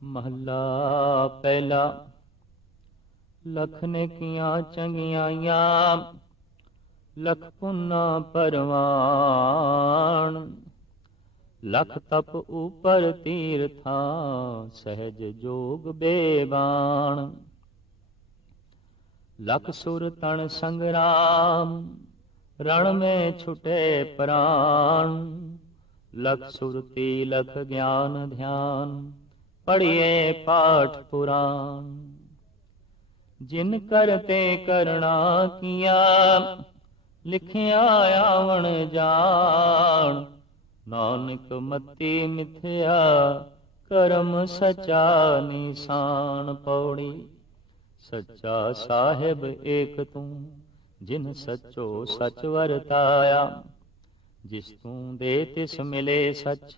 महला पहला। लख नेकियां चंगियाइयां लख पुन्ना परवान। लख तप ऊपर तीरथा सहज जोग बेबान। लख सुर तन संग्राम रण में छुटे प्राण। लख सुरती लख ज्ञान ध्यान पढ़िए पाठ पुराण। जिन करते करना किया लिखिया आवन जान। नानक मति मिथ्या करम सचा निशान। पौड़ी। सच्चा साहिब एक तू जिन सचो सच वरताया। जिस तू दे तिस मिले सच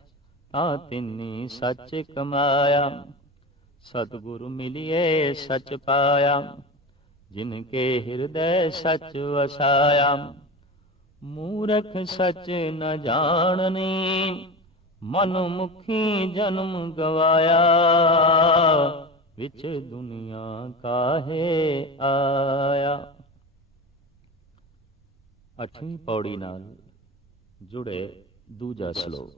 ता तिन्नी सच कमाया। सतगुरु मिलिए सच पाया जिनके हृदय सच वसाया। मूरख सच न जाननी मन मुखी जन्म गवाया। विच दुनिया काहे आया। 8वीं पौड़ी नाल जुड़े दूजा श्लोक।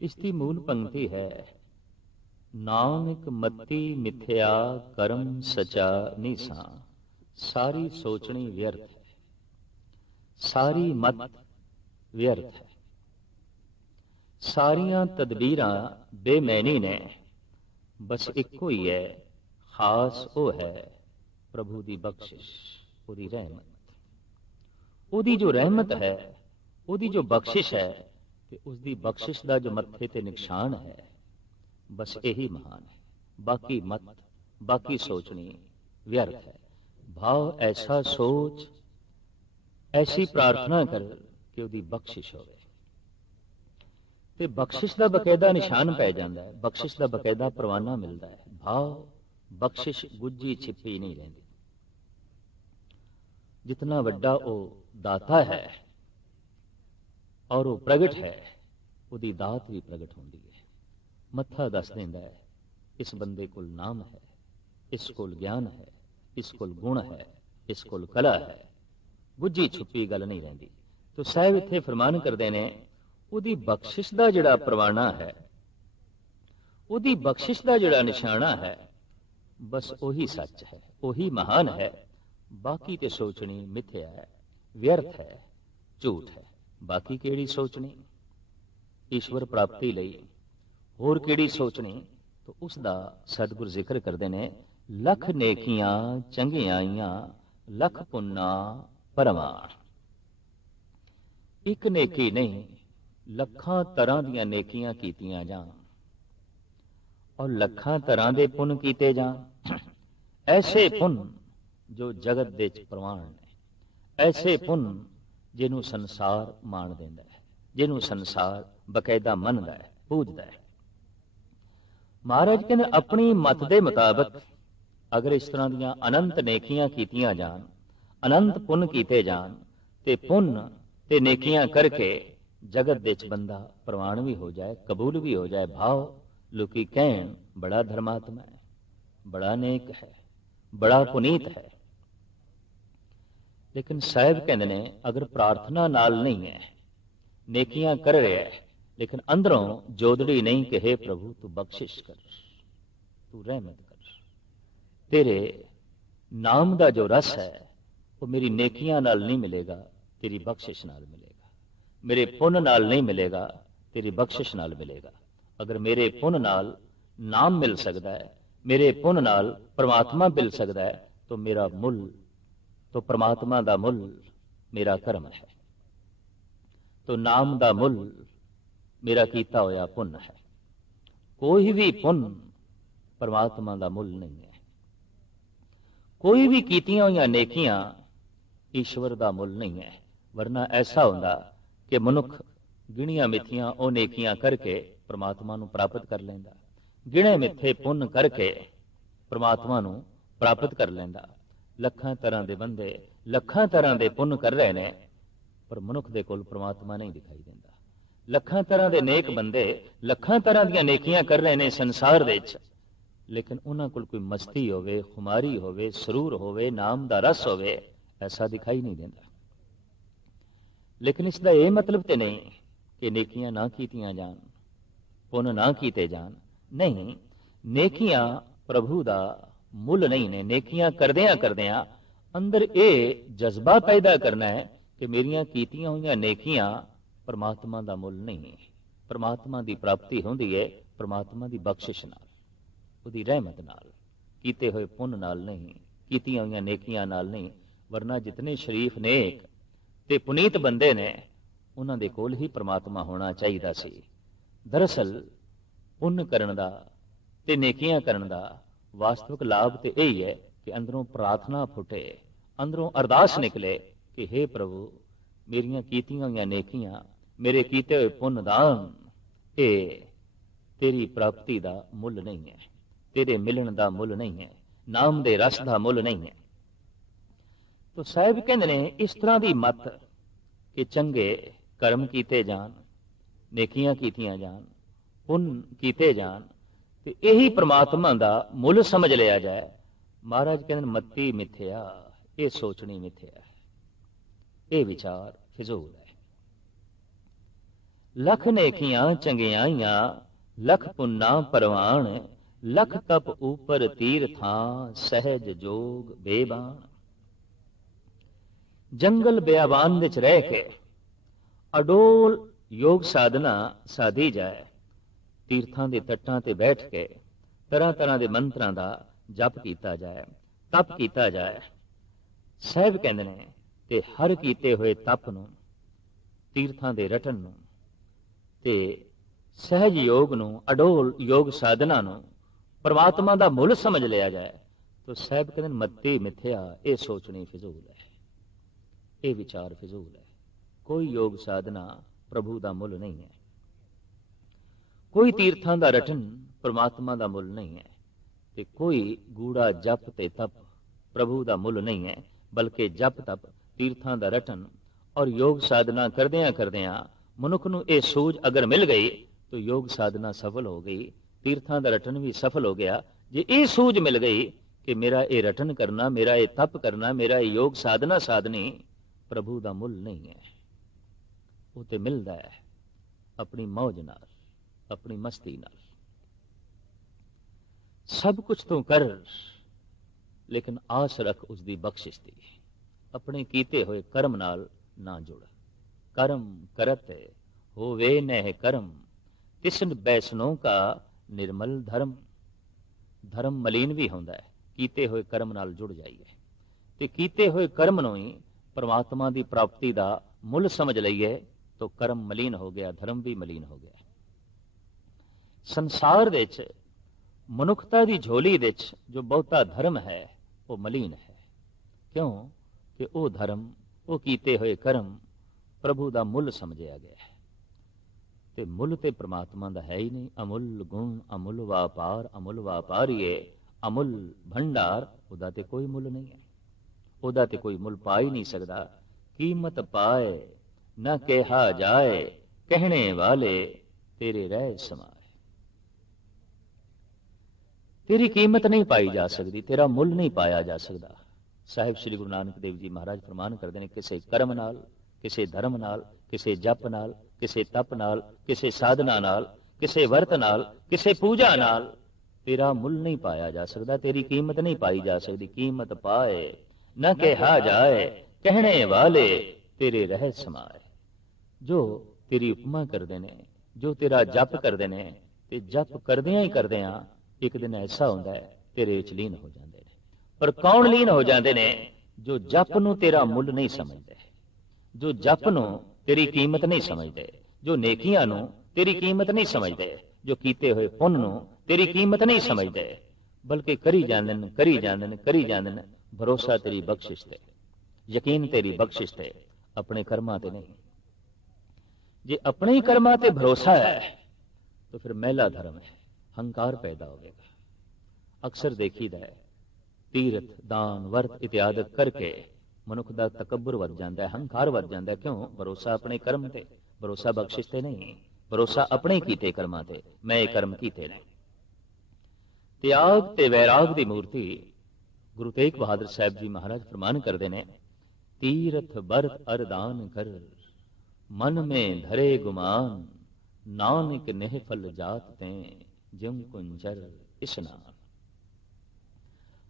इसकी मूल पंक्ति है, नानक मति मिथ्या करम सचा निसा। सारी सोचनी व्यर्थ है, सारी मत व्यर्थ है, सारियां तदबीरां बेमैनी ने। बस इको ही है, खास वो है प्रभु दी बख्शिश, ओदी रहमत। ओदी जो रहमत है, ओदी जो बख्शिश है, ते उसदी बख्शिश दा जो मत्थे ते निशान है, बस यही महान है। बाकी मत, बाकी सोचनी व्यर्थ है। भाव ऐसा सोच, ऐसी प्रार्थना कर कि उसदी बख्शिश होवे। ते बख्शिश दा बकायदा निशान पै जांदा है, बख्शिश दा बकायदा परवाना मिलता है। भाव बख्शिश गुज्जी छिपी नहीं रहिंदी। जितना वड्डा वो दाता है और वो प्रगट है, उदी दात भी प्रगट होंदी है। मत्था दस देंदा है, इस बंदे कोल नाम है, इस कोल ज्ञान है, इस कोल गुण है, इस कोल कला है। गुज्जी छुपी गल नहीं रहिंदी। तो साहिब इत्थे फरमान करदे ने, उदी बख्शिश दा जिहड़ा परवाना है, उदी बख्शिश दा जिहड़ा निशाना है, बस वही सच है, वही महान है। बाकी ते सोचनी मिथ्या है, व्यर्थ है, झूठ है। बाकी केड़ी सोचनी ईश्वर प्राप्ति लई, होर केड़ी सोचनी? तो उसदा सतगुर जिक्र करते ने, लख नेकियां चंगियाइयां लख पुन्ना परवान। एक नेकी नहीं, लखां तरह दियां नेकियां कीतियां जान और लखां तरह दे पुन कीते जान। ऐसे पुन जो जगत दे च प्रवान ने, ऐसे पुन जिन्हों संसार मान देंदा है, जिन्हों संसार बकायदा मनदा है, पूजदा है। महाराज कहते अपनी मत दे मुताबिक अगर इस तरह दियां अनंत नेकियां कीतियां जान, अनंत पुन कीते जान, ते पुन ते नेकियां करके जगत दे च बंदा प्रवान भी हो जाए, कबूल भी हो जाए। भाव लोकी कहन बड़ा धर्मात्मा है, बड़ा नेक है, बड़ा पुनीत है। लेकिन साहिब कहते ने, अगर प्रार्थना नाल नहीं है, नेकियां कर रहा है, लेकिन अंदरों जोदड़ी नहीं कि हे प्रभु तू बख्शिश कर, तू रहमत कर। तेरे नाम का जो रस है वो मेरी नेकियां नाल नहीं मिलेगा, तेरी बख्शिश नाल मिलेगा। मेरे पुन नाल नहीं मिलेगा, तेरी बख्शिश नाल मिलेगा। अगर मेरे पुन नाल नाम मिल सकता है, मेरे पुन नाल परमात्मा मिल सकता है, तो मेरा मुल, तो परमात्मा दा मुल मेरा कर्म है। तो नाम दा मुल मेरा कीता होया पुन है। कोई भी पुन परमात्मा दा मुल नहीं है। कोई भी कीतियां हुई नेकियां ईश्वर दा मुल नहीं है। वरना ऐसा होंदा कि मनुख गिणियां मिथियां ओ नेकियां करके परमात्मा नूं प्राप्त कर लेंदा, गिणे मिथे पुन करके परमात्मा नूं प्राप्त कर लेंदा। लखां तरह दे बंदे लखां तरह दे पुन कर रहे ने, पर मनुख दे कोल परमात्मा नहीं दिखाई देंदा। ਲੱਖਾਂ ਤਰ੍ਹਾਂ ਦੇ ਨੇਕ ਬੰਦੇ ਲੱਖਾਂ ਤਰ੍ਹਾਂ ਦੀਆਂ ਨੇਕੀਆਂ ਕਰ ਰਹੇ ਨੇ ਸੰਸਾਰ ਦੇ ਵਿੱਚ, ਲੇਕਿਨ ਉਹਨਾਂ ਕੋਲ ਕੋਈ ਮਸਤੀ ਹੋਵੇ, ਖੁਮਾਰੀ ਹੋਵੇ, ਸਰੂਰ ਹੋਵੇ, ਨਾਮ ਦਾ ਰਸ ਹੋਵੇ, ਐਸਾ ਦਿਖਾਈ ਨਹੀਂ ਦਿੰਦਾ। ਲੇਕਿਨ ਇਸ ਦਾ ਇਹ ਮਤਲਬ ਤੇ ਨਹੀਂ ਕਿ ਨੇਕੀਆਂ ਨਾ ਕੀਤੀਆਂ ਜਾਣ, ਪੁੰਨ ਨਾ ਕੀਤੇ ਜਾਣ। ਨਹੀਂ, ਨੇਕੀਆਂ ਪ੍ਰਭੂ ਦਾ ਮੁੱਲ ਨਹੀਂ ਨੇ। ਨੇਕੀਆਂ ਕਰਦਿਆਂ ਕਰਦਿਆਂ ਅੰਦਰ ਇਹ ਜਜ਼ਬਾ ਪੈਦਾ ਕਰਨਾ ਹੈ ਕਿ ਮੇਰੀਆਂ ਕੀਤੀਆਂ ਹੋਈਆਂ ਨੇਕੀਆਂ ਪਰਮਾਤਮਾ ਦਾ ਮੁੱਲ ਨਹੀਂ। ਪਰਮਾਤਮਾ ਦੀ ਪ੍ਰਾਪਤੀ ਹੁੰਦੀ ਹੈ ਪਰਮਾਤਮਾ ਦੀ ਬਖਸ਼ਿਸ਼ ਨਾਲ, ਉਹਦੀ ਰਹਿਮਤ ਨਾਲ, ਕੀਤੇ ਹੋਏ ਪੁੰਨ ਨਾਲ ਨਹੀਂ, ਕੀਤੀਆਂ ਹੋਈਆਂ ਨੇਕੀਆਂ ਨਾਲ ਨਹੀਂ। ਵਰਨਾ ਜਿਤਨੇ ਸ਼ਰੀਫ ਨੇਕ ਤੇ ਪੁਨੀਤ ਬੰਦੇ ਨੇ, ਉਹਨਾਂ ਦੇ ਕੋਲ ਹੀ ਪਰਮਾਤਮਾ ਹੋਣਾ ਚਾਹੀਦਾ ਸੀ। ਦਰਅਸਲ ਪੁੰਨ ਕਰਨ ਦਾ ਤੇ ਨੇਕੀਆਂ ਕਰਨ ਦਾ ਵਾਸਤਵਿਕ ਲਾਭ ਤੇ ਇਹੀ ਹੈ ਕਿ ਅੰਦਰੋਂ ਪ੍ਰਾਰਥਨਾ ਫੁੱਟੇ, ਅੰਦਰੋਂ ਅਰਦਾਸ ਨਿਕਲੇ ਕਿ हे ਪ੍ਰਭੂ, ਮੇਰੀਆਂ ਕੀਤੀਆਂ ਹੋਈਆਂ ਨੇਕੀਆਂ, ਮੇਰੇ ਕੀਤੇ ਹੋਏ ਪੁੰਨ ਦਾਨ, ਇਹ ਤੇਰੀ ਪ੍ਰਾਪਤੀ ਦਾ ਮੁੱਲ ਨਹੀਂ ਹੈ, ਤੇਰੇ ਮਿਲਣ ਦਾ ਮੁੱਲ ਨਹੀਂ ਹੈ, ਨਾਮ ਦੇ ਰਸ ਦਾ ਮੁੱਲ ਨਹੀਂ ਹੈ। ਤੋ ਸਾਹਿਬ ਕਹਿੰਦੇ ਨੇ ਇਸ ਤਰ੍ਹਾਂ ਦੀ ਮਤ ਕਿ ਚੰਗੇ ਕਰਮ ਕੀਤੇ ਜਾਣ, ਨੇਕੀਆਂ ਕੀਤੀਆਂ ਜਾਣ, ਪੁੰਨ ਕੀਤੇ ਜਾਣ, ਤੇ ਇਹੀ ਪ੍ਰਮਾਤਮਾ ਦਾ ਮੁੱਲ ਸਮਝ ਲਿਆ ਜਾਏ। ਮਹਾਰਾਜ ਕਹਿੰਦੇ ਮੱਤੀ ਮਿੱਥਿਆ, ਇਹ ਸੋਚਣੀ ਮਿੱਥਿਆ, ਇਹ ਵਿਚਾਰ ਫਿਜ਼ੂਲ ਹੈ। ਲੱਖ ਨੇਕੀਆਂ ਚੰਗਿਆਈਆਂ, ਲੱਖ ਪੁੰਨਾ ਪਰਵਾਨ, ਲੱਖ ਤਪ ਉਪਰ ਤੀਰਥਾਂ, ਸਹਿਜ ਜੋਗ ਬੇਬਾਨ। ਜੰਗਲ ਬਿਆਬਾਨ ਵਿੱਚ ਰਹਿ ਕੇ ਅਡੋਲ ਯੋਗ ਸਾਧਨਾ ਸਾਧੀ ਜਾਏ, ਤੀਰਥਾਂ ਦੇ ਤੱਟਾਂ ਤੇ ਬੈਠ ਕੇ ਤਰ੍ਹਾਂ ਤਰ੍ਹਾਂ ਦੇ ਮੰਤਰਾਂ ਦਾ ਜਪ ਕੀਤਾ ਜਾਏ, ਤਪ ਕੀਤਾ ਜਾਏ। ਸਾਹਿਬ ਕਹਿੰਦੇ ਨੇ ਤੇ ਹਰ ਕੀਤੇ ਹੋਏ ਤਪ ਨੂੰ, ਤੀਰਥਾਂ ਦੇ ਰਟਨ ਨੂੰ ਤੇ ਸਹਿਜ ਯੋਗ ਨੂੰ, ਅਡੋਲ ਯੋਗ ਸਾਧਨਾ ਨੂੰ ਪਰਮਾਤਮਾ ਦਾ ਮੁੱਲ ਸਮਝ ਲਿਆ ਜਾਏ। ਤਾਂ ਸਾਹਿਬ ਕਹਿੰਦੇ ਮੱਤੀ ਮਿੱਥਿਆ, ਇਹ ਸੋਚਣੀ ਫਿਜ਼ੂਲ ਹੈ, ਇਹ ਵਿਚਾਰ ਫਿਜ਼ੂਲ ਹੈ। ਕੋਈ ਯੋਗ ਸਾਧਨਾ ਪ੍ਰਭੂ ਦਾ ਮੁੱਲ ਨਹੀਂ ਹੈ, ਕੋਈ ਤੀਰਥਾਂ ਦਾ ਰਟਨ ਪਰਮਾਤਮਾ ਦਾ ਮੁੱਲ ਨਹੀਂ ਹੈ, ਤੇ ਕੋਈ ਗੂੜਾ ਜਪ ਤੇ ਤਪ ਪ੍ਰਭੂ ਦਾ ਮੁੱਲ ਨਹੀਂ ਹੈ। ਬਲਕਿ ਜਪ ਤਪ, ਤੀਰਥਾਂ ਦਾ ਰਟਨ ਔਰ ਯੋਗ ਸਾਧਨਾ ਕਰਦਿਆਂ ਕਰਦਿਆਂ ਮਨੁੱਖ ਨੂੰ ਇਹ ਸੂਝ ਅਗਰ ਮਿਲ ਗਈ ਤਾਂ ਯੋਗ ਸਾਧਨਾ ਸਫਲ ਹੋ ਗਈ, ਤੀਰਥਾਂ ਦਾ ਰਟਨ ਵੀ ਸਫਲ ਹੋ ਗਿਆ। ਜੇ ਇਹ ਸੂਝ ਮਿਲ ਗਈ ਕਿ ਮੇਰਾ ਇਹ ਰਟਨ ਕਰਨਾ, ਮੇਰਾ ਇਹ ਤਪ ਕਰਨਾ, ਮੇਰਾ ਇਹ ਯੋਗ ਸਾਧਨਾ ਸਾਧਨੀ ਪ੍ਰਭੂ ਦਾ ਮੁੱਲ ਨਹੀਂ ਹੈ, ਉਹ ਤੇ ਮਿਲਦਾ ਹੈ ਆਪਣੀ ਮੌਜ ਨਾਲ, ਆਪਣੀ ਮਸਤੀ ਨਾਲ। ਸਭ ਕੁਝ ਤੂੰ ਕਰ, ਲੇਕਿਨ ਆਸ ਰੱਖ ਉਸ ਦੀ ਬਖਸ਼ਿਸ਼ ਦੀ। ਆਪਣੇ ਕੀਤੇ ਹੋਏ ਕਰਮ ਨਾਲ ਨਾ ਜੁੜ। ਕਰਮ ਕਰਤ ਹੋਵੇ ਨਹਿ ਕਰਮ, ਤਿਸਨ ਬੈਸਨੋਂ ਕਾ ਨਿਰਮਲ ਧਰਮ। ਧਰਮ ਮਲੀਨ ਵੀ ਹੁੰਦਾ ਹੈ, ਕੀਤੇ ਹੋਏ ਕਰਮ ਨਾਲ ਜੁੜ ਜਾਈਏ ਤੇ ਕੀਤੇ ਹੋਏ ਕਰਮ ਨੂੰ ਹੀ ਪਰਮਾਤਮਾ ਦੀ ਪ੍ਰਾਪਤੀ ਦਾ ਮੁੱਲ ਸਮਝ ਲਈਏ ਤਾਂ ਕਰਮ ਮਲੀਨ ਹੋ ਗਿਆ, ਧਰਮ ਵੀ ਮਲੀਨ ਹੋ ਗਿਆ। ਸੰਸਾਰ ਦੇ ਵਿੱਚ ਮਨੁੱਖਤਾ ਦੀ ਝੋਲੀ ਦੇ ਵਿੱਚ ਜੋ ਬਹੁਤਾ ਧਰਮ ਹੈ ਉਹ ਮਲੀਨ ਹੈ। ਕਿਉਂ? ਕਿ ਉਹ ਧਰਮ, ਉਹ ਕੀਤੇ ਹੋਏ ਕਰਮ ਪ੍ਰਭੂ ਦਾ ਮੁੱਲ ਸਮਝਿਆ ਗਿਆ ਹੈ, ਤੇ ਮੁੱਲ ਤੇ ਪ੍ਰਮਾਤਮਾ ਦਾ ਹੈ ਹੀ ਨਹੀਂ। ਅਮੁੱਲ ਗੁਣ ਅਮੁੱਲ ਵਾਪਾਰ, ਅਮੁੱਲ ਵਾਪਾਰੀਏ ਅਮੁੱਲ ਭੰਡਾਰ, ਉਹਦਾ ਤੇ ਕੋਈ ਮੁੱਲ ਨਹੀਂ ਹੈ, ਉਹਦਾ ਤੇ ਕੋਈ ਮੁੱਲ ਪਾ ਹੀ ਨਹੀਂ ਸਕਦਾ। ਕੀਮਤ ਪਾਏ ਨਾ ਕਿਹਾ ਜਾਏ, ਕਹਿਣੇ ਵਾਲੇ ਤੇਰੇ ਰਹਿ ਸਮਾਏ। ਤੇਰੀ ਕੀਮਤ ਨਹੀਂ ਪਾਈ ਜਾ ਸਕਦੀ, ਤੇਰਾ ਮੁੱਲ ਨਹੀਂ ਪਾਇਆ ਜਾ ਸਕਦਾ। ਸਾਹਿਬ ਸ੍ਰੀ ਗੁਰੂ ਨਾਨਕ ਦੇਵ ਜੀ ਮਹਾਰਾਜ ਫਰਮਾਨ ਕਰਦੇ ਨੇ, ਕਿਸੇ ਕਰਮ ਨਾਲ, ਕਿਸੇ ਧਰਮ ਨਾਲ, ਕਿਸੇ ਜਪ ਨਾਲ, ਕਿਸੇ ਤਪ ਨਾਲ, ਕਿਸੇ ਸਾਧਨਾ ਨਾਲ, ਕਿਸੇ ਵਰਤ ਨਾਲ, ਕਿਸੇ ਪੂਜਾ ਨਾਲ ਤੇਰਾ ਮੁੱਲ ਨਹੀਂ ਪਾਇਆ ਜਾ ਸਕਦਾ, ਤੇਰੀ ਕੀਮਤ ਨਹੀਂ ਪਾਈ ਜਾ ਸਕਦੀ। ਕੀਮਤ ਪਾਏ ਨਾ ਕਿਹਾ ਜਾਏ, ਕਹਿਣੇ ਵਾਲੇ ਤੇਰੇ ਰਹਿ ਸਮਾਏ। ਜੋ ਤੇਰੀ ਉਪਮਾ ਕਰਦੇ ਨੇ, ਜੋ ਤੇਰਾ ਜਪ ਕਰਦੇ ਨੇ, ਤੇ ਜਪ ਕਰਦਿਆਂ ਹੀ ਕਰਦਿਆਂ ਇੱਕ ਦਿਨ ਐਸਾ ਹੁੰਦਾ ਹੈ ਤੇਰੇ ਵਿੱਚ ਲੀਨ ਹੋ ਜਾਂਦੇ ਨੇ। ਪਰ ਕੌਣ ਲੀਨ ਹੋ ਜਾਂਦੇ ਨੇ? ਜੋ ਜਪ ਨੂੰ ਤੇਰਾ ਮੁੱਲ ਨਹੀਂ ਸਮਝਦੇ, ਜੋ ਜਪ ਨੂੰ ਤੇਰੀ ਕੀਮਤ ਨਹੀਂ ਸਮਝਦੇ, ਜੋ ਨੇਕੀਆਂ ਨੂੰ ਤੇਰੀ ਕੀਮਤ ਨਹੀਂ ਸਮਝਦੇ, ਜੋ ਕੀਤੇ ਹੋਏ ਪੁੰਨ ਨੂੰ ਤੇਰੀ ਕੀਮਤ ਨਹੀਂ ਸਮਝਦੇ, ਬਲਕਿ ਕਰੀ ਜਾਂਦੇ ਨੇ, ਕਰੀ ਜਾਂਦੇ ਨੇ, ਕਰੀ ਜਾਂਦੇ ਨੇ। ਭਰੋਸਾ ਤੇਰੀ ਬਖਸ਼ਿਸ਼ ਤੇ, ਯਕੀਨ ਤੇਰੀ ਬਖਸ਼ਿਸ਼ ਤੇ, ਆਪਣੇ ਕਰਮਾਂ ਤੇ ਨਹੀਂ। ਜੇ ਆਪਣੇ ਹੀ ਕਰਮਾਂ ਤੇ ਭਰੋਸਾ ਹੈ ਤਾਂ ਫਿਰ ਮਹਿਲਾ ਧਰਮ ਹੈ, ਹੰਕਾਰ ਪੈਦਾ ਹੋਵੇਗਾ। ਅਕਸਰ ਦੇਖੀਦਾ ਹੈ ਤੀਰਥ ਦਾਨ ਵਰਤ ਇਤਿਆਦਿ ਕਰਕੇ ਮਨੁੱਖ ਦਾ ਤਕੱਬਰ ਵੱਧ ਜਾਂਦਾ ਹੈ, ਹੰਕਾਰ ਵੱਧ ਜਾਂਦਾ ਹੈ। ਕਿਉਂ? ਭਰੋਸਾ ਆਪਣੇ ਕਰਮ ਤੇ, भरोसा बख्शिश ते नहीं, भरोसा अपने कीते कर्मां ते, मैं ये कर्म कीते ने। त्याग ते वैराग दी मूर्ति गुरु तेग बहादुर साहब जी महाराज फरमान करते हैं, तीरथ बरत अरदान कर, मन में धरे गुमान, नानक निहफल जात ते, जिम कुंजर इशनान।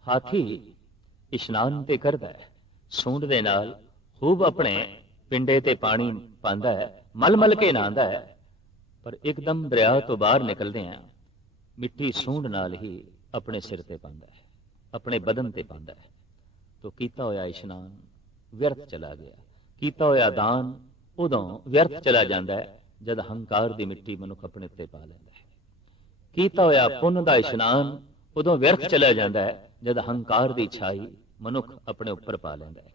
हाथी इशनान ते करदा है, सूंड दे नाल खूब अपने पिंडे ते पानी पांदा है, मल मल के नहांदा है, पर एकदम दरिया तो बाहर निकलदे हैं मिट्टी सूंड नाल ही अपने सिर ते पांदा है, अपने बदन ते पांदा है। तो कीता होया इशनान व्यर्थ चला गया, कीता होया दान उदों व्यर्थ चला जांदा है जद हंकार दी मिट्टी मनुख अपने ते पा लैंदा है। कीता होया पुण्य दा इशनान उदों व्यर्थ चला जांदा है जद हंकार दी छाई मनुख अपने उपर पा लैंदा है।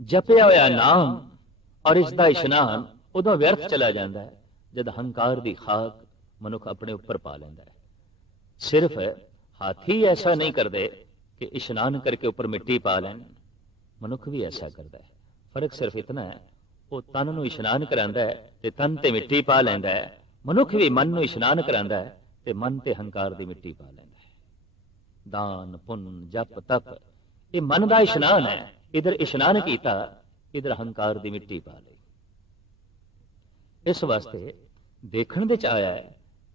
जपिया होया नाम और इसका इशनान उदों व्यर्थ चला जाता है जद हंकार की खाक मनुख अपने उपर पा लेंदा है। सिर्फ हाथी ऐसा नहीं करते कि इशनान करके उपर मिट्टी पा लैन, मनुख भी ऐसा करता है। फर्क सिर्फ इतना है, वो तन नूं इशनान करांदा है ते तन ते मिट्टी पा लैंदा है, मनुख भी मन नूं इशनान करांदा है ते मन ते हंकार की मिट्टी पा लैंदा है। दान पुण्य जप तप ये मन का इशनान है, इधर इशनान किया इधर हंकार की मिट्टी पा ली। इस वास्ते देखने दे आया है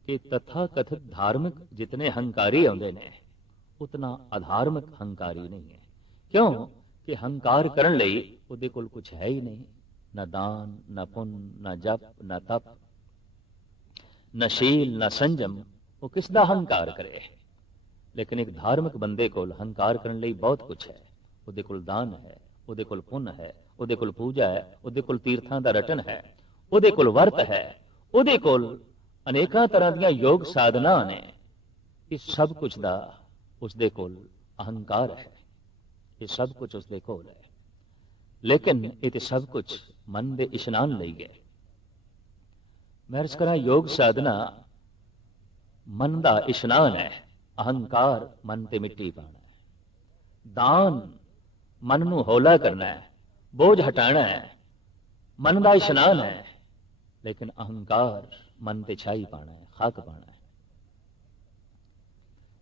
कि तथा कथित धार्मिक जितने हंकारी आते हैं उतना अधार्मिक हंकारी नहीं है। क्यों कि हंकार करने लई उहदे कोल कुछ है ही नहीं, न दान न पुण्य न जप न तप न शील न संजम, वो किसदा हंकार करे। लेकिन एक धार्मिक बंदे कोल हंकार करने लई बहुत कुछ है, उहदे कोल दान है, उहदे कोल पुण्य है, उहदे कोल पूजा है, उहदे कोल तीर्थां दा रटन है, उहदे कोल वर्त है, उहदे कोल अनेकां तरह दीयां योग साधना ने। इस सब कुछ दा उसदे कोल अहंकार है, ये सब कुछ उसदे कोल है। लेकिन ये सब कुछ मन दे इशनान लई गए। मैं अर्ज करां योग साधना मन दा इशनान है, अहंकार मन ते मिट्टी पाना है। दान मन नूं हौला करना है, बोझ हटाना है, मन का इशनान है। लेकिन अहंकार मन ते छाई पाना है, खाक पाना है।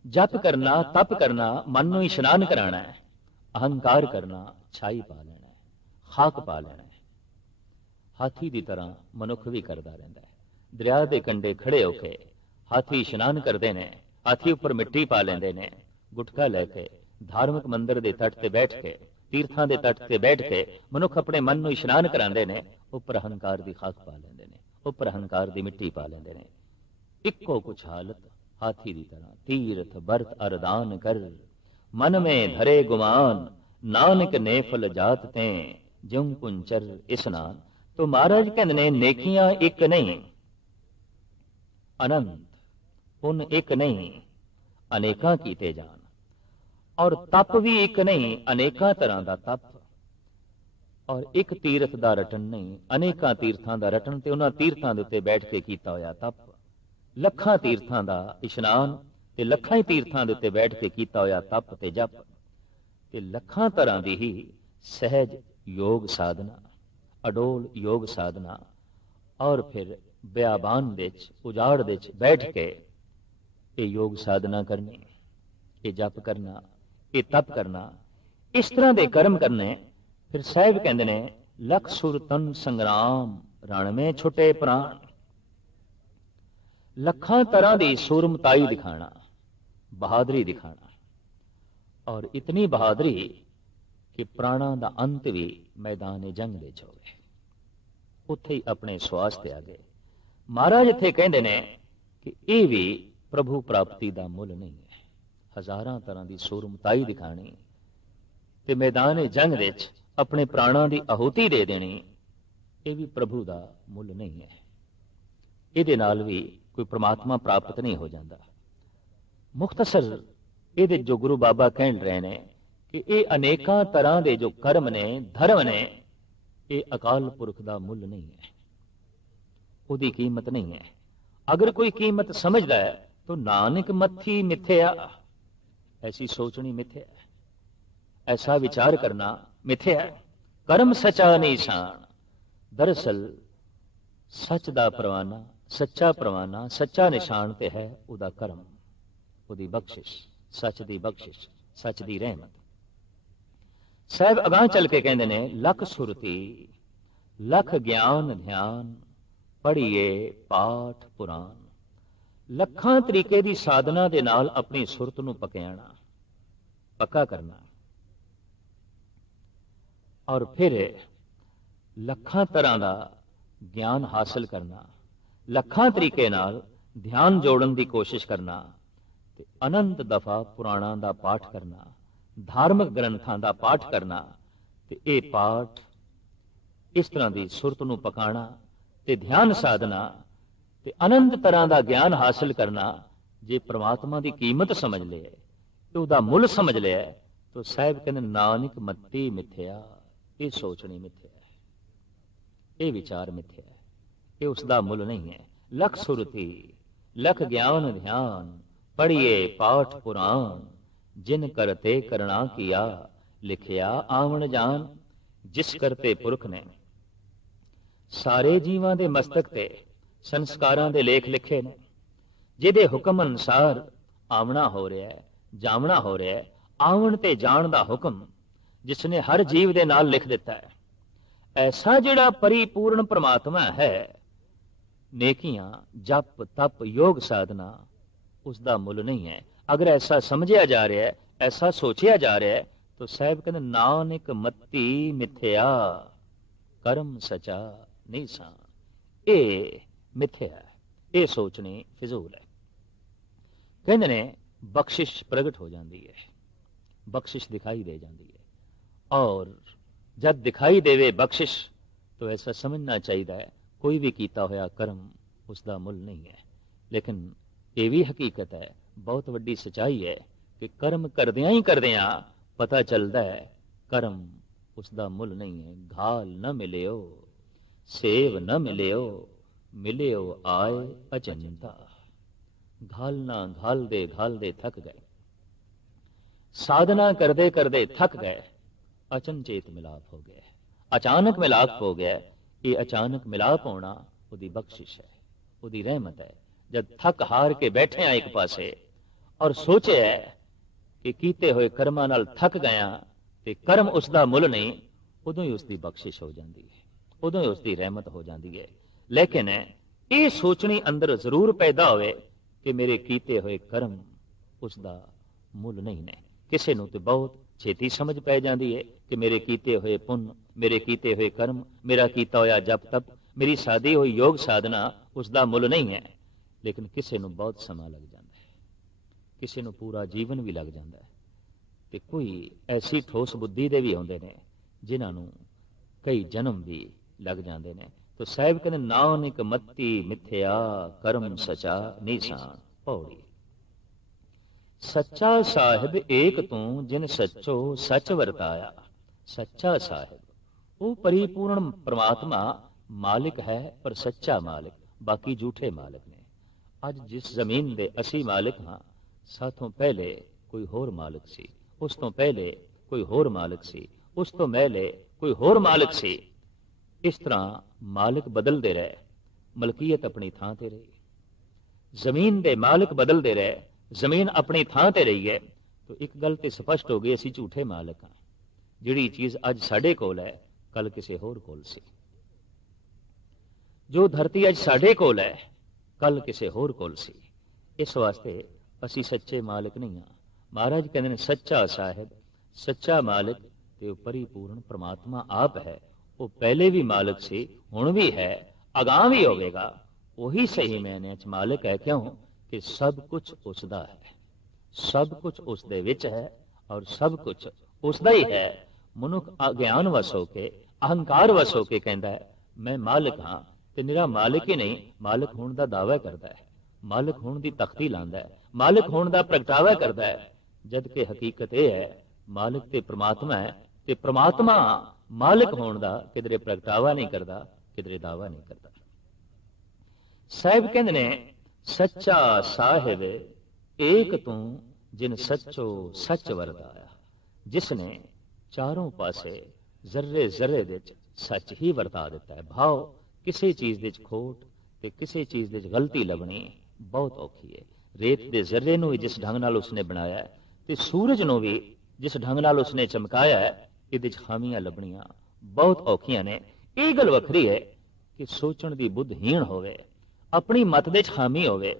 जप करना तप करना मन नूं इशनान कराना है, अहंकार करना छाई पा लेना है, खाक पा लेना है। हाथी की तरह मनुख भी करता रहता है। दरिया के कंढे खड़े होके हाथी इशनान करते हैं, हाथी उपर मिट्टी पा लेंदे ने, गुटखा लैके धार्मिक मंदिर के तट से बैठ के तीर्थां के तट से बैठ के मनुख अपने मन नूं इशनान करांदे ने, उपर अहंकार की खाक पा लेंदे ने, उपर अहंकार की मिट्टी पा लेंदे ने। इक्को कुछ हालत हाथी की तरह, तीर्थ बरत अरदान कर, मन में धरे गुमान, नानक नेफल जात ते, ज्यों कुंचर इशनान। तो महाराज कहंदे ने नेकियां एक नहीं, अनंत पुण्य एक नहीं, अनेकां कीते जान। और तप भी एक नहीं, अनेकां तरह का तप। और एक तीर्थ का रटन नहीं, अनेकां तीर्थां का रटन ते उन्हां तीर्थां दे उत्ते बैठ के कीता होया तप। लखां तीर्थां का इशनान ते लखां ही तीर्थां दे उत्ते बैठ के कीता होया तप ते जप ते लखां तरह की ही सहज योग साधना, अडोल योग साधना। और फिर बियाबान विच उजाड़ विच बैठ के ये योग साधना करनी, ये जप करना, ये तप करना, इस तरह के कर्म करने। फिर साहिब कहते ने लख सुर तन संग्राम, रण में छुटे प्राण। लखां तरह की सूरमताई दिखाना, बहादुरी दिखाना, और इतनी बहादुरी कि प्राणा का अंत भी मैदान जंग विच होवे, उत्थे ही अपने स्वास ते आ गए। महाराज इत्थे कहंदे ने कि यह भी प्रभु प्राप्ति का मुल नहीं है। हजारां तरह की सूरमताई दिखानी ते मैदान जंग विच अपने प्राणों की आहुति दे देनी, ये भी प्रभु का मुल नहीं है। ये नाल भी कोई परमात्मा प्राप्त नहीं हो जाता। मुख्तसर ये जो गुरु बाबा कह रहे हैं कि ये अनेकां तरह के जो कर्म ने, धर्म ने, ये अकाल पुरख का मुल नहीं है, उसकी कीमत नहीं है। अगर कोई कीमत समझदा है तो नानक मथी मिथ्या, ऐसी सोचनी मिथ्या, ऐसा विचार करना मिथ्या। कर्म सचा निशान, दरअसल सच दा परवाना, सच्चा परवाना, सच्चा निशान ते है उहदा करम, उहदी बख्शिश, सच दी बख्शिश, सच दी रहमत। साहब अगां चल के कहंदे ने, लख सुरती लख ज्ञान ध्यान पढ़िए पाठ पुराण। ਲੱਖਾਂ ਤਰੀਕੇ ਦੀ ਸਾਧਨਾ ਦੇ ਨਾਲ ਆਪਣੀ ਸੁਰਤ ਨੂੰ ਪਕਿਆਣਾ, ਪੱਕਾ ਕਰਨਾ, ਔਰ ਫਿਰ ਲੱਖਾਂ ਤਰ੍ਹਾਂ ਦਾ ਗਿਆਨ ਹਾਸਲ ਕਰਨਾ, ਲੱਖਾਂ ਤਰੀਕੇ ਨਾਲ ਧਿਆਨ ਜੋੜਨ ਦੀ ਕੋਸ਼ਿਸ਼ ਕਰਨਾ ਤੇ ਅਨੰਤ ਦਫਾ ਪੁਰਾਣਾਂ ਦਾ ਪਾਠ ਕਰਨਾ, ਧਾਰਮਿਕ ਗ੍ਰੰਥਾਂ ਦਾ ਪਾਠ ਕਰਨਾ ਤੇ ਇਹ ਪਾਠ ਇਸ ਤਰ੍ਹਾਂ ਦੀ ਸੁਰਤ ਨੂੰ ਪਕਾਣਾ ਤੇ ਧਿਆਨ ਸਾਧਨਾ ਤੇ ਅਨੰਤ ਤਰ੍ਹਾਂ ਦਾ ਗਿਆਨ ਹਾਸਲ ਕਰਨਾ। ਜੇ ਪ੍ਰਮਾਤਮਾ ਦੀ ਕੀਮਤ ਸਮਝ ਲਿਆ ਤੇ ਉਹਦਾ ਮੁੱਲ ਸਮਝ ਲਿਆ ਤਾਂ ਸਾਹਿਬ ਕਹਿੰਦੇ ਨਾਨਕ ਮੱਤੀ ਮਿੱਥਿਆ, ਇਹ ਸੋਚਣੀ ਮਿੱਥਿਆ ਹੈ, ਇਹ ਵਿਚਾਰ ਮਿੱਥਿਆ ਹੈ, ਇਹ ਉਸ ਦਾ ਮੁੱਲ ਨਹੀਂ ਹੈ। ਲਖ ਸੁਰਤੀ ਲਖ ਗਿਆਨ ਧਿਆਨ ਪੜ੍ਹੀਏ ਪਾਠ ਪੁਰਾਣ, ਜਿਨ ਕਰਤੇ ਕਰਣਾ ਕੀਆ ਲਿਖਿਆ ਆਵਣ ਜਾਨ। ਜਿਸ ਕਰਤੇ ਪੁਰਖ ਨੇ ਸਾਰੇ ਜੀਵਾਂ ਦੇ ਮਸਤਕ ਤੇ ਸੰਸਕਾਰਾਂ ਦੇ ਲੇਖ ਲਿਖੇ ਨੇ, ਜਿਹਦੇ ਹੁਕਮ ਅਨੁਸਾਰ ਆਵਣਾ ਹੋ ਰਿਹਾ ਹੈ, ਜਾਵਣਾ ਹੋ ਰਿਹਾ ਹੈ, ਆਵਣ ਤੇ ਜਾਣ ਦਾ ਹੁਕਮ ਜਿਸ ਨੇ ਹਰ ਜੀਵ ਦੇ ਨਾਲ ਲਿਖ ਦਿੱਤਾ ਹੈ। ਐਸਾ ਜਿਹੜਾ ਪਰਿਪੂਰਨ ਪ੍ਰਮਾਤਮਾ ਹੈ, ਨੇਕੀਆਂ ਜਪ ਤਪ ਯੋਗ ਸਾਧਨਾ ਉਸ ਦਾ ਮੁੱਲ ਨਹੀਂ ਹੈ। ਅਗਰ ਐਸਾ ਸਮਝਿਆ ਜਾ ਰਿਹਾ ਹੈ, ਐਸਾ ਸੋਚਿਆ ਜਾ ਰਿਹਾ ਹੈ, ਤਾਂ ਸਾਹਿਬ ਕਹਿੰਦੇ ਨਾਨਕ ਮੱਤੀ ਮਿਥਿਆ ਕਰਮ ਸਚਾ ਨਹੀਂ ਸਾਂ। ਇਹ ਮਿਥਿਆ ਹੈ, ਇਹ ਸੋਚਣੀ ਫਿਜ਼ੂਲ ਹੈ। ਕਹਿੰਦੇ ਨੇ ਬਖਸ਼ਿਸ਼ ਪ੍ਰਗਟ ਹੋ ਜਾਂਦੀ ਹੈ, ਬਖਸ਼ਿਸ਼ ਦਿਖਾਈ ਦੇ ਜਾਂਦੀ ਹੈ, ਔਰ ਜਦ ਦਿਖਾਈ ਦੇਵੇ ਬਖਸ਼ਿਸ਼ ਤਾਂ ਐਸਾ ਸਮਝਣਾ ਚਾਹੀਦਾ ਹੈ ਕੋਈ ਵੀ ਕੀਤਾ ਹੋਇਆ ਕਰਮ ਉਸ ਦਾ ਮੁੱਲ ਨਹੀਂ ਹੈ। ਲੇਕਿਨ ਇਹ ਵੀ ਹਕੀਕਤ ਹੈ, ਬਹੁਤ ਵੱਡੀ ਸਚਾਈ ਹੈ ਕਿ ਕਰਮ ਕਰਦਿਆਂ ਪਤਾ ਚੱਲਦਾ ਹੈ ਕਰਮ ਉਸ ਦਾ ਮੁੱਲ ਨਹੀਂ ਹੈ। ਘਾਲ ਨਾ ਮਿਲਿਓ ਸੇਵ ਨਾ ਮਿਲਿਓ, ਮਿਲਿਓ ਆਏ ਅਚੰਤਾ। ਘਾਲਣਾ ਘਾਲਦੇ ਥੱਕ ਗਏ, ਸਾਧਨਾ ਕਰਦੇ ਕਰਦੇ ਥੱਕ ਗਏ, ਅਚਨਚੇਤ ਮਿਲਾਪ ਹੋ ਗਿਆ, ਅਚਾਨਕ ਮਿਲਾਪ ਹੋ ਗਿਆ। ਇਹ ਅਚਾਨਕ ਮਿਲਾਪ ਹੋਣਾ ਉਹਦੀ ਬਖਸ਼ਿਸ਼ ਹੈ, ਉਹਦੀ ਰਹਿਮਤ ਹੈ। ਜਦ ਥੱਕ ਹਾਰ ਕੇ ਬੈਠੇ ਆ ਇੱਕ ਪਾਸੇ ਔਰ ਸੋਚਿਆ ਕਿ ਕੀਤੇ ਹੋਏ ਕਰਮਾਂ ਨਾਲ ਥੱਕ ਗਿਆ ਤੇ ਕਰਮ ਉਸ ਦਾ ਮੁੱਲ ਨਹੀਂ, ਉਦੋਂ ਹੀ ਉਸ ਦੀ ਬਖਸ਼ਿਸ਼ ਹੋ ਜਾਂਦੀ ਹੈ, ਉਦੋਂ ਹੀ ਉਸ ਦੀ ਰਹਿਮਤ ਹੋ ਜਾਂਦੀ ਹੈ। ਲੇਕਿਨ ਇਹ ਸੋਚਣੀ ਅੰਦਰ ਜ਼ਰੂਰ ਪੈਦਾ ਹੋਵੇ ਕਿ ਮੇਰੇ ਕੀਤੇ ਹੋਏ ਕਰਮ ਉਸ ਦਾ ਮੁੱਲ ਨਹੀਂ ਨੇ। ਕਿਸੇ ਨੂੰ ਤੇ ਬਹੁਤ ਛੇਤੀ ਸਮਝ ਪੈ ਜਾਂਦੀ ਹੈ ਕਿ ਮੇਰੇ ਕੀਤੇ ਹੋਏ ਪੁੰਨ, ਮੇਰੇ ਕੀਤੇ ਹੋਏ ਕਰਮ, ਮੇਰਾ ਕੀਤਾ ਹੋਇਆ ਜਪ ਤਪ, ਮੇਰੀ ਸਾਦੀ ਹੋਈ ਯੋਗ ਸਾਧਨਾ ਉਸ ਦਾ ਮੁੱਲ ਨਹੀਂ ਹੈ। ਲੇਕਿਨ ਕਿਸੇ ਨੂੰ ਬਹੁਤ ਸਮਾਂ ਲੱਗ ਜਾਂਦਾ ਹੈ, ਕਿਸੇ ਨੂੰ ਪੂਰਾ ਜੀਵਨ ਵੀ ਲੱਗ ਜਾਂਦਾ ਹੈ, ਤੇ ਕੋਈ ਐਸੀ ਠੋਸ ਬੁੱਧੀ ਦੇ ਵੀ ਆਉਂਦੇ ਨੇ ਜਿਨ੍ਹਾਂ ਨੂੰ ਕਈ ਜਨਮ ਵੀ ਲੱਗ ਜਾਂਦੇ ਨੇ। तो साहिब कहते नानक मत्ती मिथ्या कर्म सचा निशान। पौड़ी सच्चा साहिब एक तू जिन सच्चो सच वरताया। सच्चा साहिब वो परिपूर्ण परमात्मा मालिक है, पर सच्चा मालिक, बाकी झूठे मालिक ने। अज जिस जमीन दे असी मालिक हाँ, साथों पहले कोई होर मालिक सी, उस तो पहले कोई होर मालिक सी, उस तो पहले कोई होर मालिक सी। इस तरह मालिक बदलते रहे, मलकीयत अपनी थां ते रही। जमीन दे मालिक बदलते रहे, जमीन अपनी थां ते रही है। तो एक गल तो स्पष्ट हो गई, असी झूठे मालिक हाँ। जिहड़ी चीज अज साडे कोल है, कल किसी होर कोल सी। जो धरती अज साडे कोल है, कल किसी होर कोल सी। इस वास्ते असी सच्चे मालिक नहीं हाँ। महाराज कहते हैं सच्चा साहिब, सच्चा मालिक ते परिपूर्ण परमात्मा आप है। वो पहले भी मालिक सी, हुण भी है, अगां भी होवेगा। वही सही मैने च मालिक है। क्यों कि सब कुछ उसदा है, सब कुछ उस दे विच है और सब कुछ उसदा ही है। मनुख अज्ञान वस होके, अहंकार वस होके कहता है मैं मालिक हाँ, ते निरा मालिक ही नहीं, मालिक होने का दावा करता है, मालिक होने की तख्ती लांदा है, मालिक होने का प्रगटावा करता है। जबकि हकीकत यह है मालिक ते परमात्मा है, ते परमात्मा मालिक होने का किधरे प्रगटावा नहीं करता, किधरे दावा नहीं करता। साहिब कहते ने सच्चा साहिब एक तू जिन सच्चो सच वरदाया। जिसने चारों पासे जर्रे जर्रे विच ਸੱਚ ਹੀ ਵਰਤਾ ਦਿੱਤਾ ਹੈ। ਭਾਵ ਕਿਸੇ ਚੀਜ਼ ਦੇ 'ਚ ਖੋਟ ਤੇ ਕਿਸੇ ਚੀਜ਼ ਦੇ 'ਚ ਗਲਤੀ ਲੱਭਣੀ ਬਹੁਤ ਔਖੀ ਹੈ। ਰੇਤ ਦੇ ਜ਼ਰਰੇ ਨੂੰ ਵੀ ਜਿਸ ਢੰਗ ਨਾਲ ਉਸਨੇ ਬਣਾਇਆ ਹੈ ਤੇ ਸੂਰਜ ਨੂੰ ਵੀ ਜਿਸ ਢੰਗ ਨਾਲ ਉਸਨੇ ਚਮਕਾਇਆ ਹੈ, ਇਹਦੇ 'ਚ ਖਾਮੀਆਂ ਲੱਭਣੀਆਂ ਬਹੁਤ ਔਖੀਆਂ ਨੇ। ਇਹ ਗੱਲ ਵੱਖਰੀ ਹੈ ਕਿ ਸੋਚਣ ਦੀ ਬੁੱਧਹੀਣ ਹੋਵੇ, ਆਪਣੀ ਮਤ ਦੇ 'ਚ ਖਾਮੀ ਹੋਵੇ,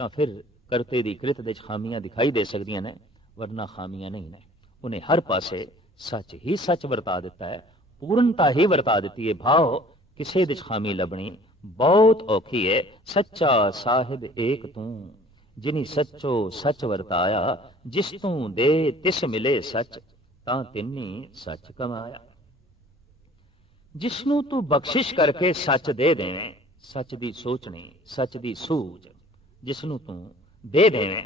ਤਾਂ ਫਿਰ ਕਰਤੇ ਦੀ ਕ੍ਰਿਤ ਦੇ 'ਚ ਖਾਮੀਆਂ ਦਿਖਾਈ ਦੇ ਸਕਦੀਆਂ ਨੇ, ਵਰਨਾ ਖਾਮੀਆਂ ਨਹੀਂ ਨੇ। ਉਹਨੇ ਹਰ ਪਾਸੇ ਸੱਚ ਹੀ ਸੱਚ ਵਰਤਾ ਦਿੱਤਾ ਹੈ, ਪੂਰਨਤਾ ਹੀ ਵਰਤਾ ਦਿੱਤੀ ਹੈ। ਭਾਵ ਕਿਸੇ ਦੇ 'ਚ ਖਾਮੀ ਲੱਭਣੀ ਬਹੁਤ ਔਖੀ ਹੈ। ਸੱਚਾ ਸਾਹਿਬ ਏਕ ਤੂੰ, ਜਿਨੀ ਸੱਚੋ ਸੱਚ ਵਰਤਾਇਆ, ਜਿਸ ਤੂੰ ਦੇ ਤਿਸ ਮਿਲੇ ਸੱਚ, ਤਾਂ ਤਿੰਨੀ ਸੱਚ ਕਮਾਇਆ। ਜਿਸਨੂੰ ਤੂੰ ਬਖਸ਼ਿਸ਼ ਕਰਕੇ ਸੱਚ ਦੇ ਦੇਵੇਂ, ਸੱਚ ਦੀ ਸੋਚਣੀ, ਸੱਚ ਦੀ ਸੂਝ ਜਿਸਨੂੰ ਤੂੰ ਦੇ ਦੇਵੇਂ,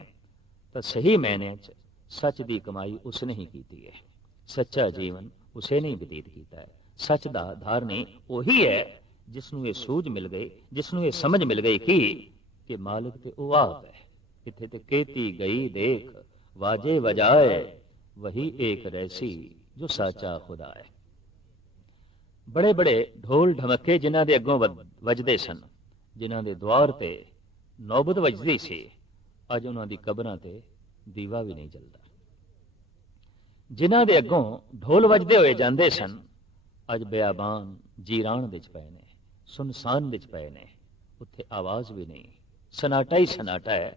ਤਾਂ ਸਹੀ ਮਾਇਨੇ 'ਚ ਸੱਚ ਦੀ ਕਮਾਈ ਉਸਨੇ ਹੀ ਕੀਤੀ ਹੈ। ਸੱਚਾ ਜੀਵਨ ਉਸੇ ਨੇ ਹੀ ਬਤੀਤ ਕੀਤਾ ਹੈ। ਸੱਚ ਦਾ ਧਾਰਨੀ ਉਹੀ ਹੈ ਜਿਸਨੂੰ ਇਹ ਸੂਝ ਮਿਲ ਗਈ, ਜਿਸਨੂੰ ਇਹ ਸਮਝ ਮਿਲ ਗਈ ਕਿ ਮਾਲਕ ਤੇ ਉਹ ਆਪ ਹੈ। ਇੱਥੇ ਤੇ ਕੀਤੀ ਗਈ ਦੇਖ ਵਾਜੇ ਵਜਾਏ, ਵਹੀ ਏਕ ਰੈਸੀ ਜੋ ਸਾਚਾ ਖੁਦਾ ਹੈ। ਬੜੇ ਬੜੇ ਢੋਲ ਢਮੱਕੇ ਜਿਨ੍ਹਾਂ ਦੇ ਅੱਗੋਂ ਵੱਜਦੇ ਸਨ, ਜਿਨ੍ਹਾਂ ਦੇ ਦੁਆਰ ਤੇ ਨੌਬਤ ਵੱਜਦੀ ਸੀ, ਅੱਜ ਉਹਨਾਂ ਦੀ ਕਬਰਾਂ ਤੇ ਦੀਵਾ ਵੀ ਨਹੀਂ ਜਲਦਾ। ਜਿਨ੍ਹਾਂ ਦੇ ਅੱਗੋਂ ਢੋਲ ਵੱਜਦੇ ਹੋਏ ਜਾਂਦੇ ਸਨ, ਅੱਜ ਬਿਆਬਾਨ ਜੀਰਾਨ ਵਿੱਚ ਪਏ ਨੇ, ਸੁਨਸਾਨ ਵਿੱਚ ਪਏ ਨੇ, ਉੱਥੇ ਆਵਾਜ਼ ਵੀ ਨਹੀਂ, ਸਨਾਟਾ ਹੀ ਸਨਾਟਾ ਹੈ।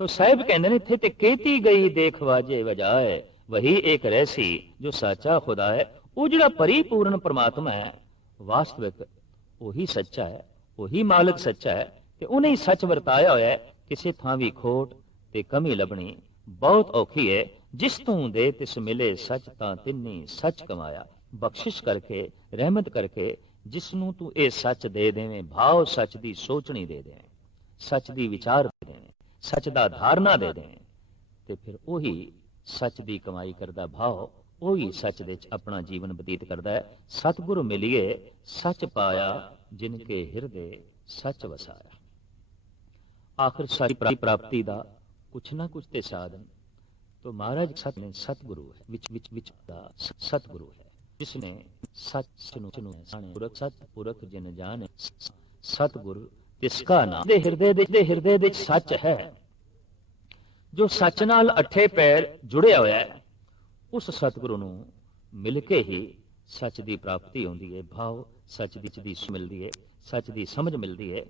तो साहब कहते हैं थे कहती गई देख वाजे वजाए, वही एक रहसी जो साचा खुदा है। वो जो परिपूर्ण परमात्मा है, वास्तविक वही सच्चा है, वही मालिक सच्चा है, ते उन्हें सच वरताया होया है। किसी थां भी खोट ते कमी लभनी बहुत औखी है। जिस तू दे तिस मिले सच, तां तिन्नी सच कमाया। बख्शिश करके रहमत करके जिसनू तू ये सच दे देवें, भाव सच दी सोचनी दे देवें, सच दी विचार दे देवें, सच दा धारणा दे दें, ते फिर वही सच दी कमाई करदा भाव, वही सच दे अपना जीवन बतीत करदा है। सतगुरु मिलिए सच पाया, जिनके हिरदे सच वसाया। आखिर सारी प्राप्ति दा कुछ ना कुछ ते साधन तो महाराज सत ने सतगुरु है, विच दा सतगुरु है, जिसने सच नु पुरख सत पुरख जिन जाने। सतगुरु इसका नाम दे हिरदे दे सच है। जो सच नाल अठे पैर जुड़िया होया है, उस सतगुरु नू मिल के ही सच दी प्राप्ति होंदी है। भाव सच दी मिलती है, सच दी समझ मिलती है,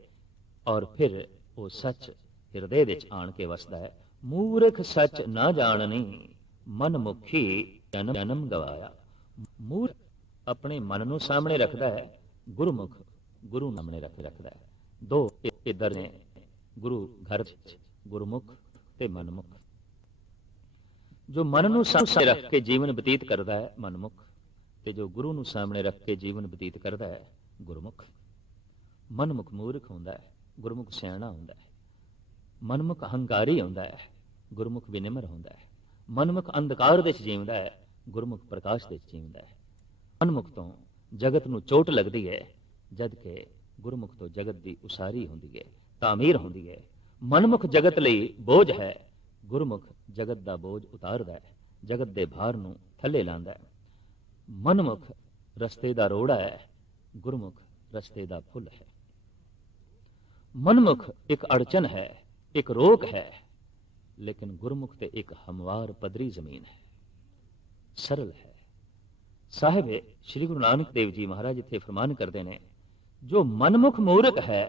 और फिर वो सच हिरदे दे आण के वसदा है। मूर्ख सच ना जाननी, मन मुखी जन्म गवाया। मूर्ख अपने मन नू सामने रखदा है, गुरुमुख गुरु सामने रखदा है। दो इधर ने गुरु घर, गुरुमुख ते मनमुख। जो मन नू सामने रख के जीवन बतीत करता है मनमुख, ते जो गुरु नू सामने रख के जीवन बतीत करता है गुरुमुख। मनमुख मूर्ख हुंदा है, गुरुमुख सियाणा हुंदा है। मनमुख अहंकारी हुंदा है, गुरुमुख विनिमर हुंदा है। मनमुख अंधकार दे जीवदा है, गुरुमुख प्रकाश दे जीवदा है। मनमुख तो जगत नू चोट लगदी है, जद के गुरमुख तो जगत की उसारी होंदी है, तामीर होंदी है। मनमुख जगत लई बोझ है, गुरमुख जगत का बोझ उतारदा है, जगत के भार नू थले लांदा है। मनमुख रस्ते का रोड़ा है, गुरमुख रस्ते का फुल है। मनमुख एक अड़चन है, एक रोक है, लेकिन गुरमुख ते एक हमवार पदरी जमीन है, सरल है। साहिब श्री गुरु नानक देव जी महाराज इत्थे फरमान करते हैं, जो मनमुख मूर्ख है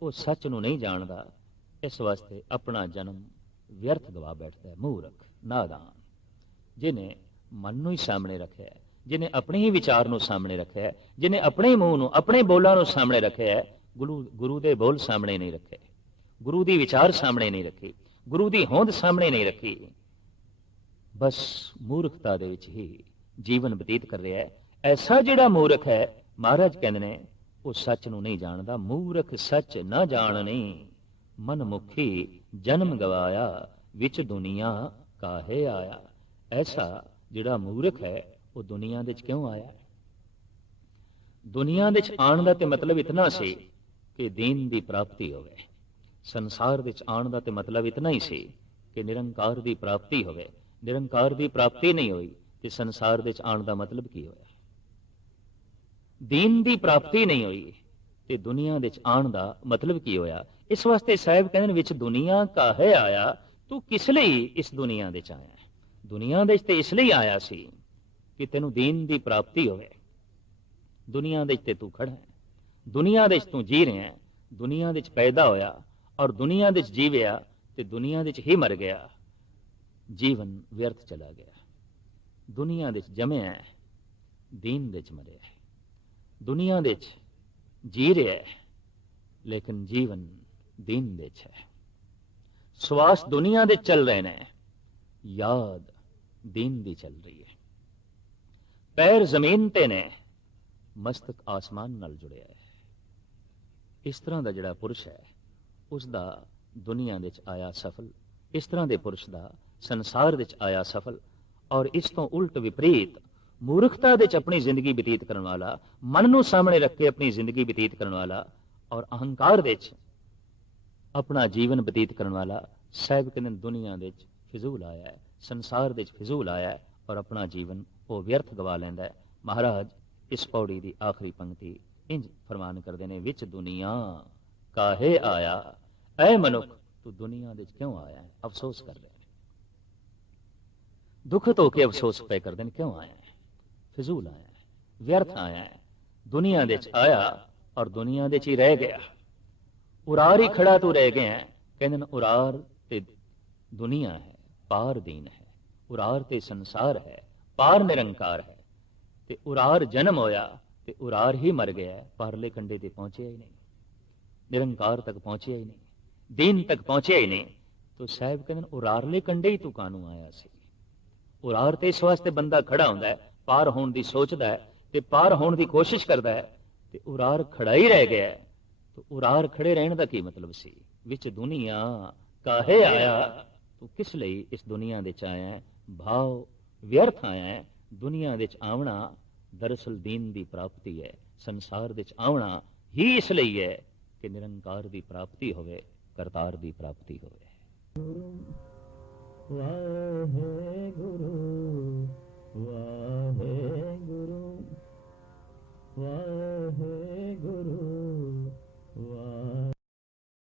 वो सच नू नहीं जानता, इस वास्ते अपना जन्म व्यर्थ गवा बैठता है। मूर्ख नादान जिन्हें मन नू ही सामने रखे है, जिन्हें अपने ही विचार नू सामने रखे है, जिन्हें अपने मुंह नू अपने बोलों नू सामने रखे है, गुरु दे बोल सामने नहीं रखे, गुरु दी विचार सामने नहीं रखी, गुरु दी होंद सामने नहीं रखी, बस मूर्खता दे विच ही जीवन बतीत कर रहा है। ऐसा जिहड़ा मूर्ख है, महाराज कहंदे ने वो सच नू नहीं जानता। मूर्ख सच न जाननी, मन मुखी जन्म गवाया, विच दुनिया काहे आया। ऐसा जिहड़ा मूर्ख है वो दुनिया दे क्यों आया। दुनिया दे आण दा ते मतलब इतना सी कि दीन दी प्राप्ति होवे, संसार दे आण दा ते मतलब इतना ही सी कि निरंकार दी प्राप्ति होवे। निरंकार दी प्राप्ति नहीं हुई ते संसार दे आण दा मतलब की होया। दीन की प्राप्ति नहीं हुई ते दुनिया दे आण दा मतलब की होया। इस वास्ते साहिब कहंदे विच दुनिया काहे आया, तू किस लई इस दुनिया दे आया। दुनिया दे ते इसलिए आया सी कि तेनू दीन की प्राप्ति होवे। दुनिया दे ते तू खड़ा है, दुनिया दे तू जी रहा है, दुनिया दे पैदा होया और दुनिया दे जीविया ते दुनिया दे ही मर गया। जीवन व्यर्थ चला गया। दुनिया दे जमया है, दीन दे मरिया है। दुनिया दे जी रहा है लेकिन जीवन दीन दे है। श्वास दुनिया दे चल रहे ने, याद दीन दी चल रही है। पैर जमीन ते ने, मस्तक आसमान नाल जुड़िया है। इस तरह का जिहड़ा पुरुष है उसका दुनिया दे आया सफल, इस तरह के पुरुष का संसार दे आया सफल। और इस तो उल्ट विपरीत मूर्खता दे अपनी जिंदगी बतीत करने वाला, मन नूं सामने रख के अपनी जिंदगी बतीत करने वाला और अहंकार दे अपना जीवन बतीत करने वाला, साहिब कहते दुनिया दे फिजूल आया है, संसार दे फिजूल आया है और अपना जीवन वो व्यर्थ गवा लैंदा है। महाराज इस पौड़ी की आखिरी पंक्ति इंज फरमान करते हैं, विच दुनिया काहे आया, ऐ मनुख तू दुनिया दे क्यों आया है। अफसोस कर रहे हैं, दुखत होके अफसोस पे करते हैं, क्यों आया है, फिजूल आया है, व्यर्थ आया है। दुनिया दे आया और दुनिया दे ही रह गया। उरार ही खड़ा तू रह गया। कहते उरार ते दुनिया है, पार दीन है। उरार ते संसार है, पार निरंकार है। ते उरार जन्म होया ते उरार ही मर गया, पारले कंडे ते पहुंचे ही नहीं, निरंकार तक पहुंचे ही नहीं, दीन तक पहुंचे ही नहीं। तो साहिब कहते उरारले कंडे ही तू कानू आया सी। उरार ते इस वास्ते बंदा खड़ा होंदा है, पार होने की सोचता है ते पार होने की कोशिश करता है, ते उरार खड़ा ही रह गया। तो उरार खड़े रहने का की मतलब सी। विच दुनिया काहे आया, तू किस लई इस दुनिया दे आया है। भाव व्यर्थ आया है। दुनिया दे आवना दरअसल दीन की प्राप्ति है। संसार दे आवना ही इस लई है कि निरंकार की प्राप्ति होवे, करतार की प्राप्ति होवे। वाहे गुरु वाहे